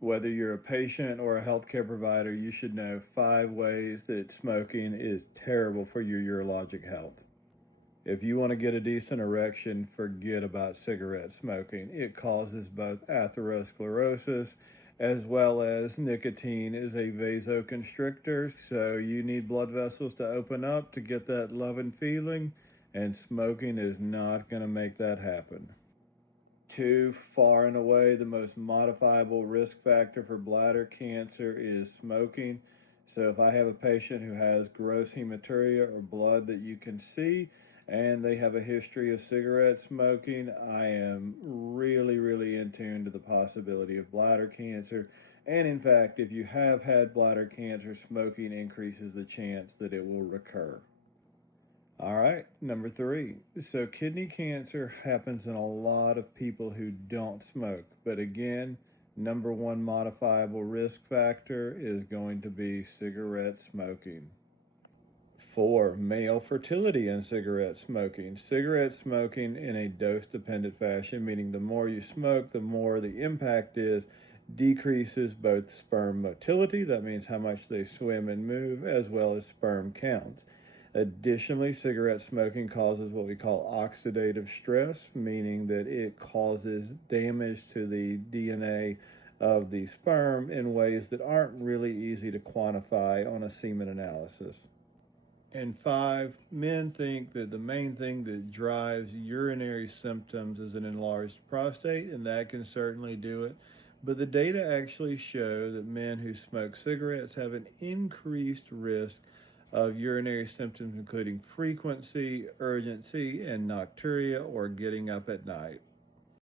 Whether you're a patient or a healthcare provider, you should know 5 ways that smoking is terrible for your urologic health. If you want to get a decent erection, forget about cigarette smoking. It causes both atherosclerosis as well as nicotine is a vasoconstrictor, so you need blood vessels to open up to get that love and feeling, and smoking is not going to make that happen. 2, far and away the most modifiable risk factor for bladder cancer is smoking. So if I have a patient who has gross hematuria or blood that you can see, and they have a history of cigarette smoking, I am really in tune to the possibility of bladder cancer. And in fact, if you have had bladder cancer, smoking increases the chance that it will recur. All right, number 3. So kidney cancer happens in a lot of people who don't smoke. But again, number 1 modifiable risk factor is going to be cigarette smoking. 4, male fertility and cigarette smoking. Cigarette smoking in a dose-dependent fashion, meaning the more you smoke, the more the impact is, decreases both sperm motility, that means how much they swim and move, as well as sperm counts. Additionally, cigarette smoking causes what we call oxidative stress, meaning that it causes damage to the DNA of the sperm in ways that aren't really easy to quantify on a semen analysis. And 5, men think that the main thing that drives urinary symptoms is an enlarged prostate, and that can certainly do it. But the data actually show that men who smoke cigarettes have an increased risk of urinary symptoms, including frequency, urgency, and nocturia, or getting up at night.